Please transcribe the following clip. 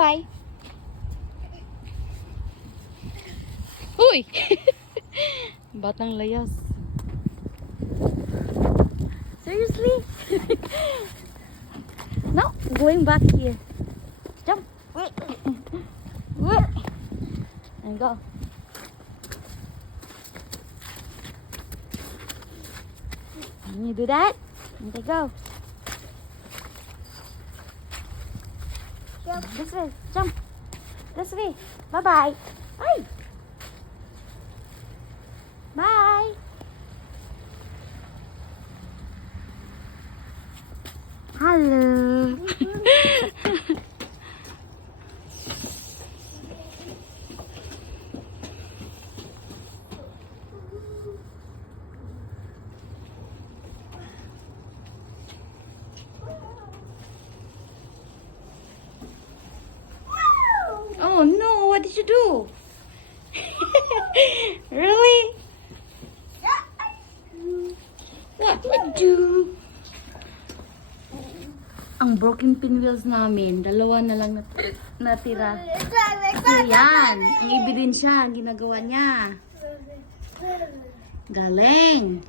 Bye-bye. Uy! Batang layas. Seriously? No, going back here. Jump. Wait. And go. Can you do that? Okay, go. This way. Jump. This way. Bye-bye. Bye. Bye. Hello. Oh no, what did you do? Really? What would you? Ang broken pinwheels namin, dalawa na lang natira. So yan, ang ebidensya, ang ginagawa niya. Galing.